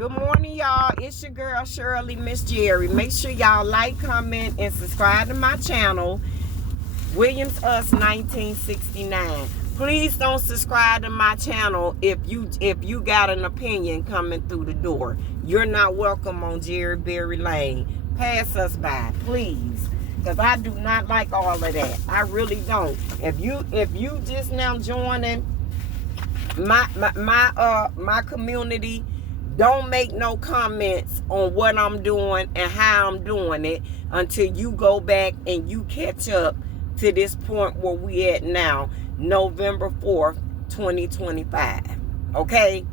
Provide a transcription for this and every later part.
Good morning, y'all. It's your girl, Shirley, Miss Jerry. Make sure y'all like, comment, and subscribe to my channel, Williams Us 1969. Please don't subscribe to my channel if you got an opinion coming through the door. You're not welcome on Jerry Berry Lane. Pass us by, please. Because I do not like all of that. I really don't. If you just now joining my community, don't make no comments on what I'm doing and how I'm doing it until you go back and you catch up to this point where we at now, November 4th, 2025. Okay?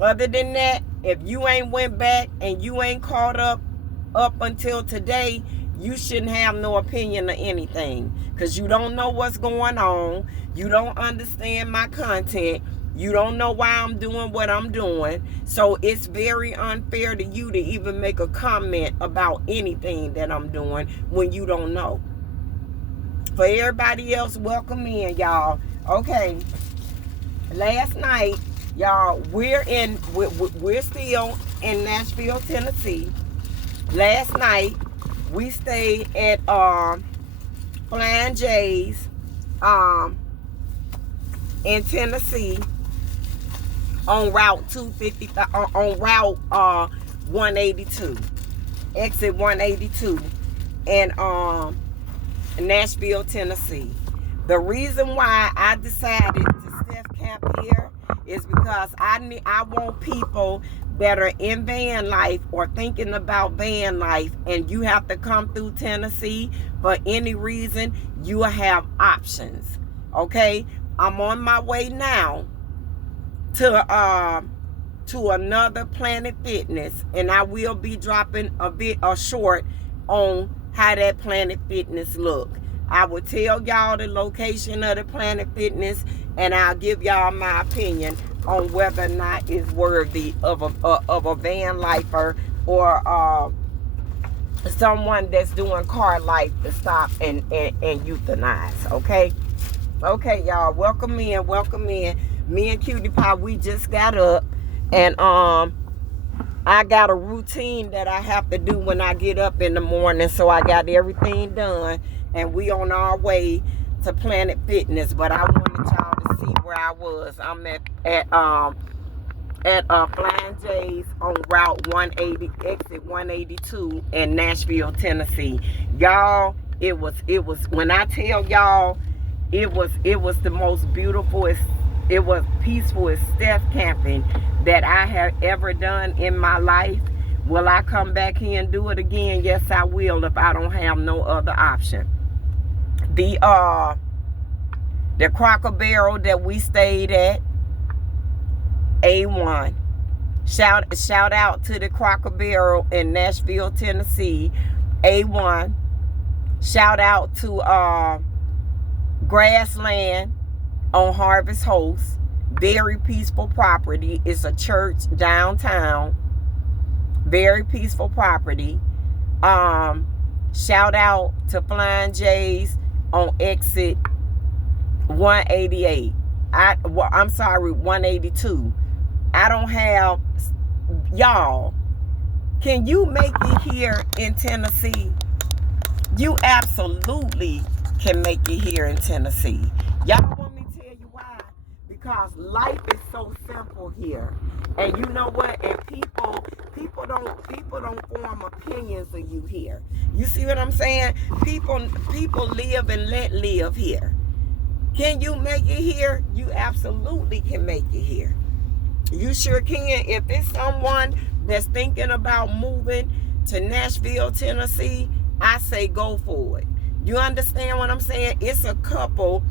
Other than that, if you ain't went back and you ain't caught up until today, you shouldn't have no opinion of anything, because you don't know what's going on. You don't understand my content. You don't know why I'm doing what I'm doing. So it's very unfair to you to even make a comment about anything that I'm doing when you don't know. For everybody else, welcome in, y'all. Okay. Last night, y'all, we're still in Nashville, Tennessee. Last night, we stayed at Flying J's in Tennessee on Route 250 on Route 182, exit 182 in Nashville, Tennessee. The reason why I decided to step camp here is because I want people that are in van life or thinking about van life, and you have to come through Tennessee for any reason, you have options. Okay? I'm on my way now to another Planet Fitness, and I will be dropping a short on how that Planet Fitness look. I will tell y'all the location of the Planet Fitness, and I'll give y'all my opinion on whether or not it's worthy of a van lifer or someone that's doing car life to stop and euthanize. Okay, y'all, welcome in. Me and Cutie Pie, we just got up, and I got a routine that I have to do when I get up in the morning, so I got everything done, and we on our way to Planet Fitness. But I wanted y'all to see where I was. I'm at Flying J's on Route 180, exit 182 in Nashville, Tennessee. Y'all, it was when I tell y'all, it was the most beautiful, it was peaceful as step camping that I have ever done in my life. Will I come back here and do it again? Yes, I will, if I don't have no other option. The Cracker Barrel that we stayed at, A1. Shout out to the Cracker Barrel in Nashville, Tennessee, A1. Shout out to Grassland on Harvest Host, very peaceful property. It's a church downtown, very peaceful property. Shout out to Flying J's on exit 188. I'm sorry, 182. I don't have, y'all, can you make it here in Tennessee? You absolutely can make it here in Tennessee. Y'all want me to tell you why? Because life is so simple here. And you know what? And people don't form opinions of you here. You see what I'm saying? People live and let live here. Can you make it here? You absolutely can make it here. You sure can. If it's someone that's thinking about moving to Nashville, Tennessee, I say go for it. You understand what I'm saying? It's a couple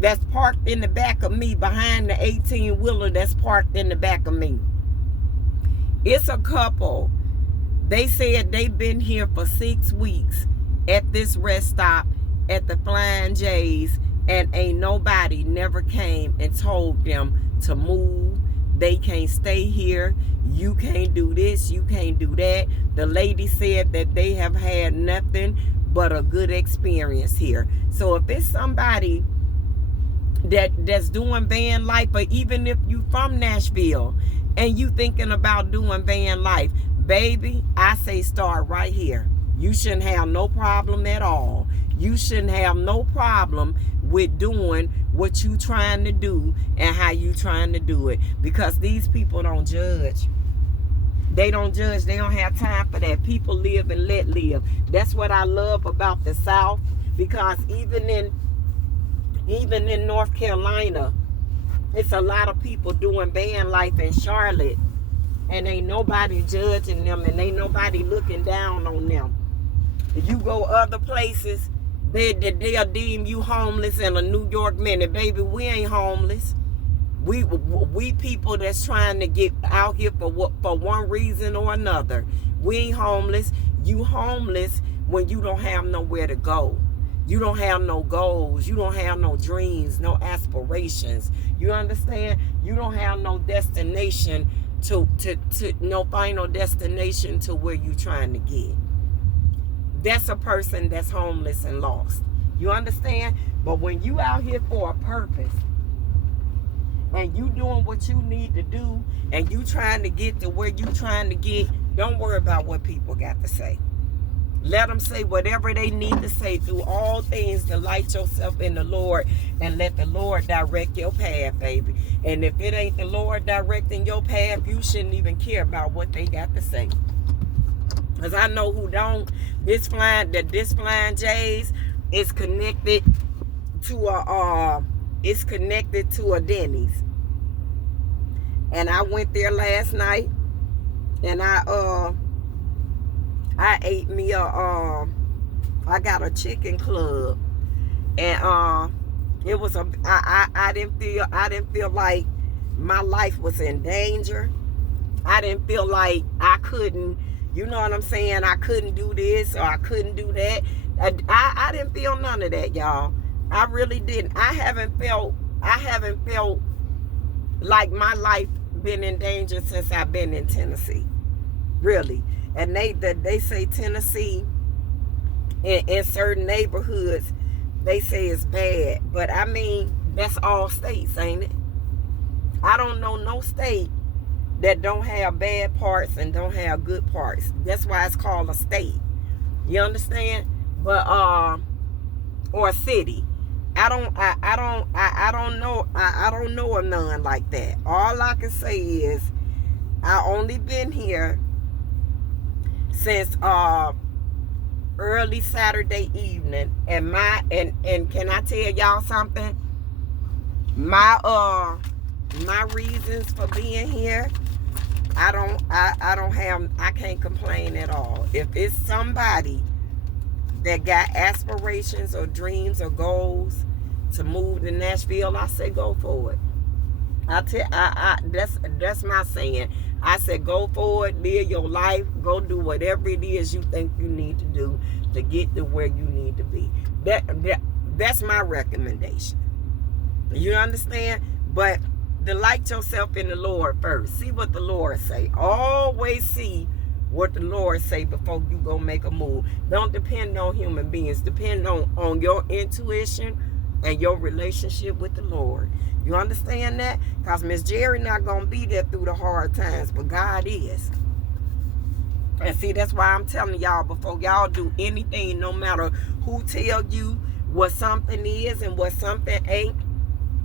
that's parked in the back of me, behind the 18-wheeler that's parked in the back of me. It's a couple. They said they've been here for 6 weeks at this rest stop at the Flying J's, and ain't nobody never came and told them to move. They can't stay here. You can't do this. You can't do that. The lady said that they have had nothing but a good experience here. So if it's somebody that's doing van life, or even if you from Nashville and you thinking about doing van life, baby, I say start right here. You shouldn't have no problem at all. You shouldn't have no problem with doing what you trying to do and how you trying to do it, because these people don't judge. They don't judge. They don't have time for that. People live and let live. That's what I love about the South, because even in North Carolina, it's a lot of people doing van life in Charlotte, and ain't nobody judging them, and ain't nobody looking down on them. If you go other places, they'll deem you homeless in a New York minute. Baby, we ain't homeless. We people that's trying to get out here for one reason or another. We ain't homeless. You homeless when you don't have nowhere to go. You don't have no goals. You don't have no dreams, no aspirations. You understand? You don't have no destination to no final destination to where you trying to get. That's a person that's homeless and lost. You understand? But when you out here for a purpose, and you doing what you need to do, and you trying to get to where you trying to get, don't worry about what people got to say. Let them say whatever they need to say. Through all things, delight yourself in the Lord, and let the Lord direct your path, baby. And if it ain't the Lord directing your path, you shouldn't even care about what they got to say. Because I know who don't. This flying J's is connected to a Denny's. And I went there last night, and I ate me I got a chicken club, and it was I didn't feel like my life was in danger. I didn't feel like I couldn't, you know what I'm saying, I couldn't do this or I couldn't do that. I didn't feel none of that, y'all. I really didn't. I haven't felt like my life been in danger since I've been in Tennessee. Really. And they say Tennessee in certain neighborhoods, they say it's bad. But I mean, that's all states, ain't it? I don't know no state that don't have bad parts and don't have good parts. That's why it's called a state. You understand? But or a city. I don't know of none like that. All I can say is I only been here since early Saturday evening, and can I tell y'all something? My reasons for being here, I can't complain at all. If it's somebody that got aspirations or dreams or goals to move to Nashville, I say go for it. That's my saying. I said go for it, live your life, go do whatever it is you think you need to do to get to where you need to be. That's my recommendation. You understand? But delight yourself in the Lord first. See what the Lord say. Always see what the Lord say before you go make a move. Don't depend on human beings. Depend on your intuition and your relationship with the Lord. You understand that? Because Miss Jerry not going to be there through the hard times, but God is. And see, that's why I'm telling y'all, before y'all do anything, no matter who tell you what something is and what something ain't,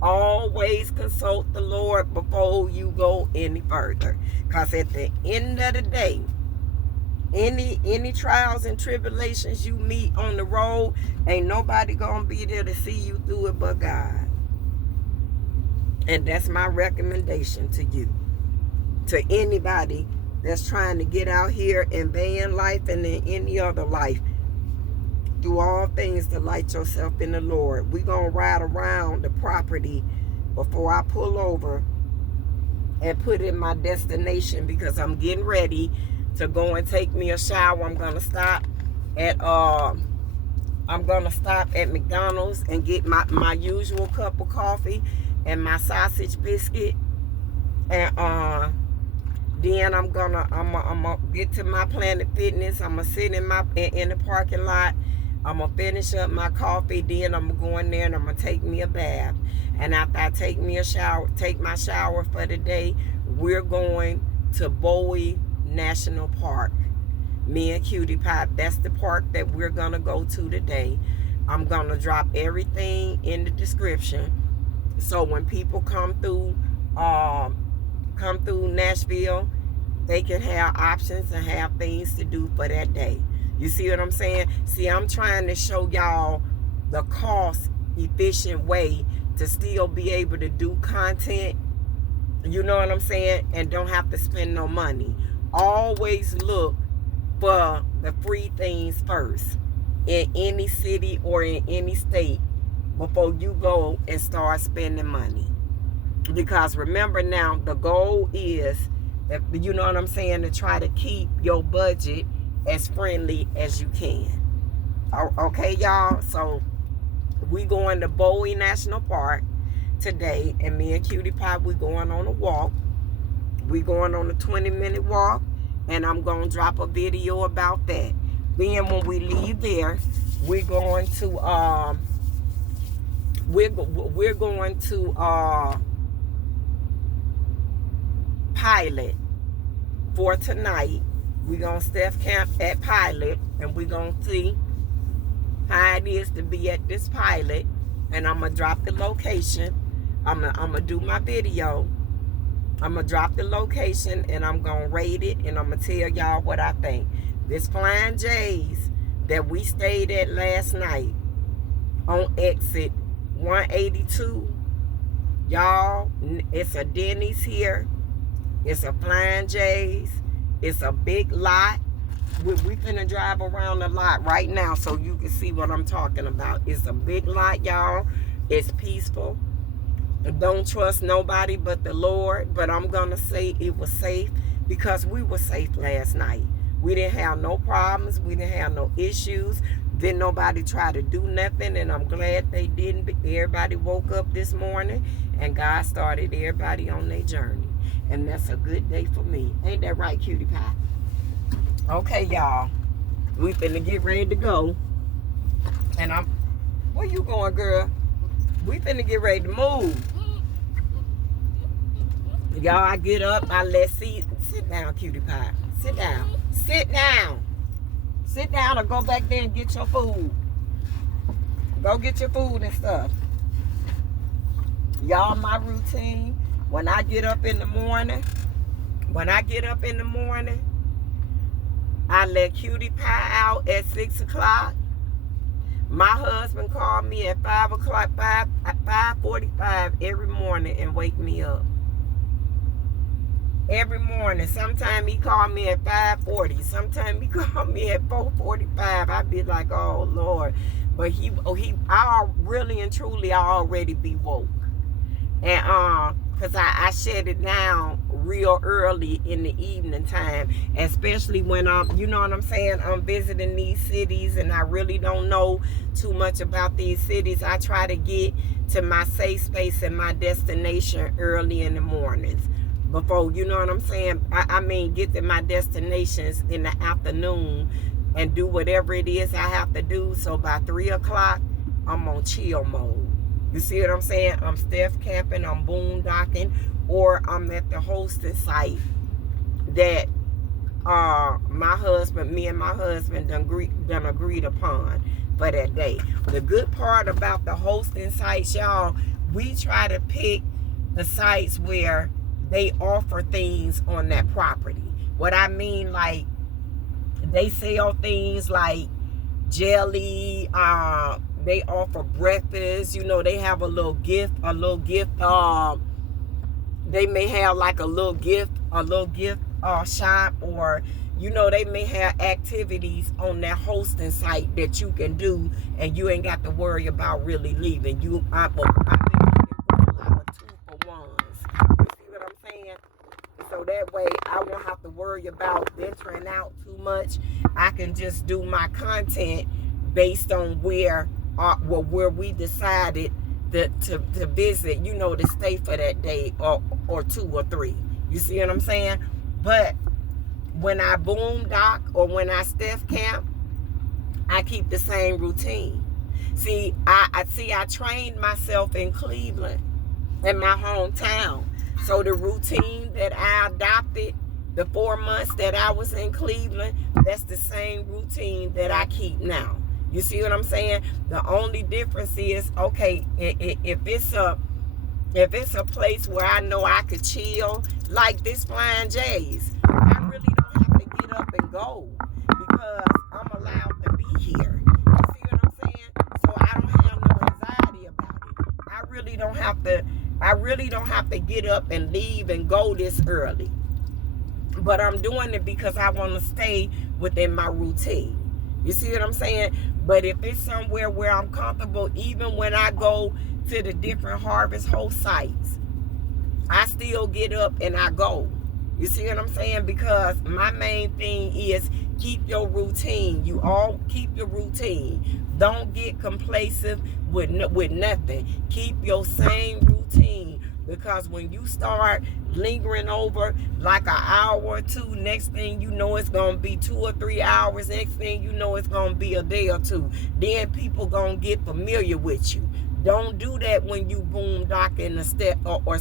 always consult the Lord before you go any further. Because at the end of the day, any trials and tribulations you meet on the road, ain't nobody gonna be there to see you through it but God. And that's my recommendation to you, to anybody that's trying to get out here in van life and in any other life. Do all things, delight yourself in the Lord. We're gonna ride around the property before I pull over and put in my destination, because I'm getting ready to go and take me a shower. I'm gonna stop at McDonald's and get my usual cup of coffee and my sausage biscuit, and then I'm gonna get to my Planet Fitness. I'm gonna sit in the parking lot. I'm gonna finish up my coffee. Then I'm gonna go in there and I'm gonna take me a bath. And after I take my shower for the day, we're going to Bowie National Park. Me and Cutie Pie, that's the park that we're going to go to today. I'm going to drop everything in the description. So when people come through Nashville, they can have options and have things to do for that day. You see what I'm saying? See, I'm trying to show y'all the cost efficient way to still be able to do content. You know what I'm saying? And don't have to spend no money. Always look for the free things first in any city or in any state before you go and start spending money. Because remember now, the goal is, that, you know what I'm saying, to try to keep your budget as friendly as you can. Okay, y'all? So we going to Bowie National Park today, and me and Cutie Pie, we going on a walk. We going on a 20-minute walk, and I'm going to drop a video about that. Then when we leave there, we're going to Pilot for tonight. We're going to Steph camp at Pilot, and we're going to see how it is to be at this Pilot. And I'm going to drop the location. I'm gonna do my video. I'm going to drop the location, and I'm going to rate it, and I'm going to tell y'all what I think. This Flying J's that we stayed at last night on exit 182, y'all, it's a Denny's here. It's a Flying J's. It's a big lot. We finna drive around the lot right now so you can see what I'm talking about. It's a big lot, y'all. It's peaceful. Don't trust nobody but the Lord. But I'm going to say it was safe because we were safe last night. We didn't have no problems. We didn't have no issues. Didn't nobody try to do nothing. And I'm glad they didn't. Everybody woke up this morning and God started everybody on their journey. And that's a good day for me. Ain't that right, Cutie Pie? Okay, y'all. We finna get ready to go. And where you going, girl? We finna get ready to move. Y'all, I get up. I let sit down, Cutie Pie. Sit down. Sit down. Sit down or go back there and get your food. Go get your food and stuff. Y'all, my routine. When I get up in the morning, I let Cutie Pie out at 6 o'clock. My husband called me at 5 o'clock, 5:45 every morning and wake me up. Every morning. Sometimes he called me at 5:40. Sometimes he called me at 4:45. I'd be like, oh, Lord. But I really and truly, I already be woke. And, because I shut it down real early in the evening time, especially when you know what I'm saying, I'm visiting these cities and I really don't know too much about these cities. I try to get to my safe space and my destination early in the mornings before, you know what I'm saying, I mean, get to my destinations in the afternoon and do whatever it is I have to do. So by 3 o'clock, I'm on chill mode. You see what I'm saying? I'm Steph camping, I'm boondocking, or I'm at the hosting site that me and my husband done agreed upon for that day. The good part about the hosting sites, y'all, we try to pick the sites where they offer things on that property. What I mean, like, they sell things like jelly, they offer breakfast, you know, they have a little gift, they may have like a little gift shop, or, you know, they may have activities on that hosting site that you can do and you ain't got to worry about really leaving. I've been looking for a lot of 2-for-1s. You see what I'm saying? So that way I won't have to worry about venturing out too much. I can just do my content based on where we decided to visit, you know, to stay for that day or 2 or 3. You see what I'm saying? But when I boondock or when I Steph camp, I keep the same routine. See, I trained myself in Cleveland, in my hometown. So the routine that I adopted the 4 months that I was in Cleveland, that's the same routine that I keep now. You see what I'm saying? The only difference is, okay, if it's a place where I know I could chill, like this Flying J's, I really don't have to get up and go because I'm allowed to be here. You see what I'm saying? So I don't have no anxiety about it. I really don't have to get up and leave and go this early. But I'm doing it because I want to stay within my routine. You see what I'm saying? But if it's somewhere where I'm comfortable, even when I go to the different harvest host sites, I still get up and I go. You see what I'm saying? Because my main thing is keep your routine. You all keep your routine. Don't get complacent with nothing. Keep your same routine. Because when you start lingering over like an hour or two, next thing you know it's going to be 2 or 3 hours. Next thing you know it's going to be a day or two. Then people going to get familiar with you. Don't do that when you boondocking or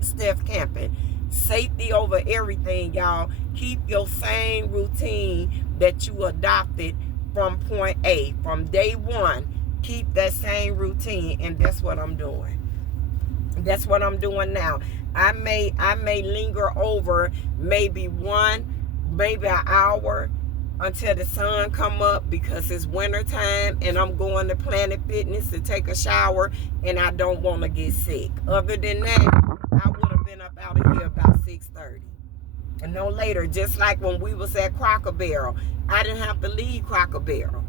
step camping. Safety over everything, y'all. Keep your same routine that you adopted from point A. From day one, keep that same routine, and that's what I'm doing. That's what I'm doing now. I may linger over maybe an hour until the sun come up because it's winter time and I'm going to Planet Fitness to take a shower and I don't want to get sick. Other than that, I would have been up out of here about 6:30. And no later, just like when we was at Cracker Barrel. I didn't have to leave Cracker Barrel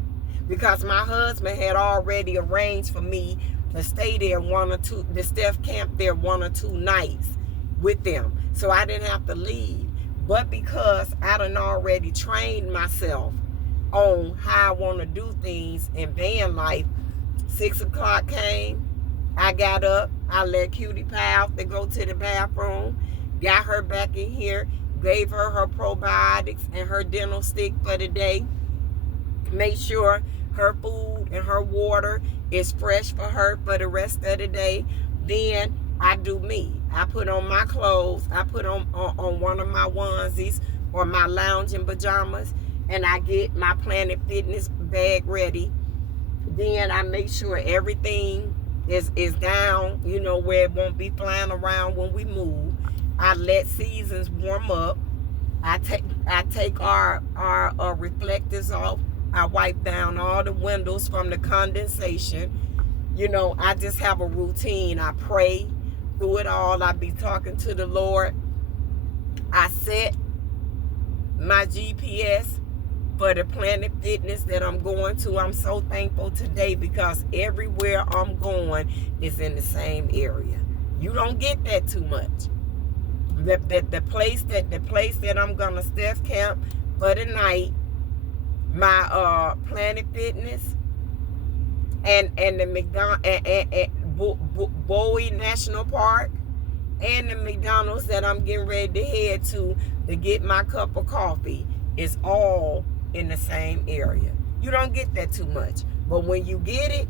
because my husband had already arranged for me to stay there the Steph camp there 1 or 2 nights with them. So I didn't have to leave. But because I done already trained myself on how I want to do things in van life, 6 o'clock came, I got up, I let Cutie Pie out to go to the bathroom, got her back in here, gave her her probiotics and her dental stick for the day, made sure her food and her water is fresh for her for the rest of the day. Then I do me. I put on my clothes. I put on one of my onesies or my lounging pajamas, and I get my Planet Fitness bag ready. Then I make sure everything is down, where it won't be flying around when we move. I let Seasons warm up. I take our reflectors off. I wipe down all the windows from the condensation. I just have a routine. I pray through it all. I be talking to the Lord. I set my GPS for the Planet Fitness that I'm going to. I'm so thankful today because everywhere I'm going is in the same area. You don't get that too much. The place that I'm gonna Steph camp for the night, my Planet Fitness and the Bowie National Park and the McDonald's that I'm getting ready to head to get my cup of coffee is all in the same area. You don't get that too much. But when you get it,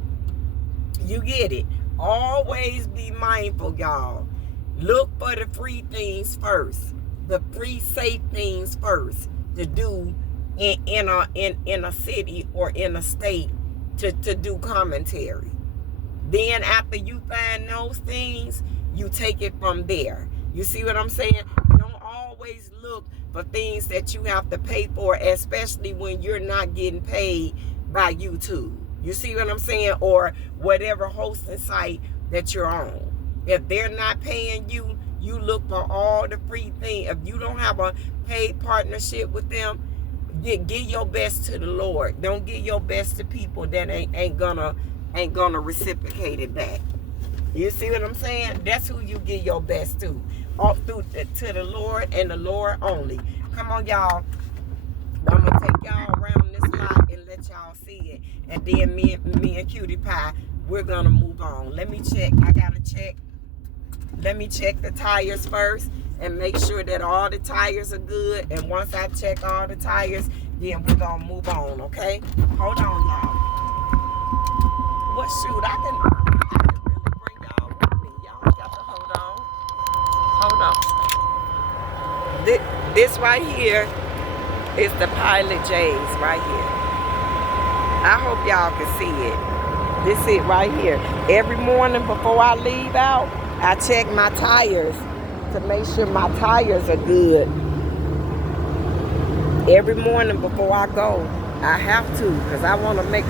you get it. Always be mindful, y'all. Look for the free things first. The free safe things first to do in a city or in a state to do commentary. Then after you find those things, you take it from there. You see what I'm saying? Don't always look for things that you have to pay for, especially when you're not getting paid by YouTube. You see what I'm saying? Or whatever hosting site that you're on. If they're not paying you, you look for all the free things. If you don't have a paid partnership with them, give your best to the Lord. Don't give your best to people that ain't gonna reciprocate it back. You see what I'm saying? That's who you give your best to. All through to the Lord and the Lord only. Come on, y'all. I'm gonna take y'all around this lot and let y'all see it. And then me and Cutie Pie, we're gonna move on. Let me check. I gotta check. Let me check the tires first and make sure that all the tires are good. And once I check all the tires, then we're gonna move on, okay? Hold on, y'all. Well, shoot, I can really bring y'all with me. Y'all got to hold on. Hold on. This right here is the Pilot J's right here. I hope y'all can see it. This it right here. Every morning before I leave out, I check my tires to make sure my tires are good. Every morning before I go, I have to, because I want to make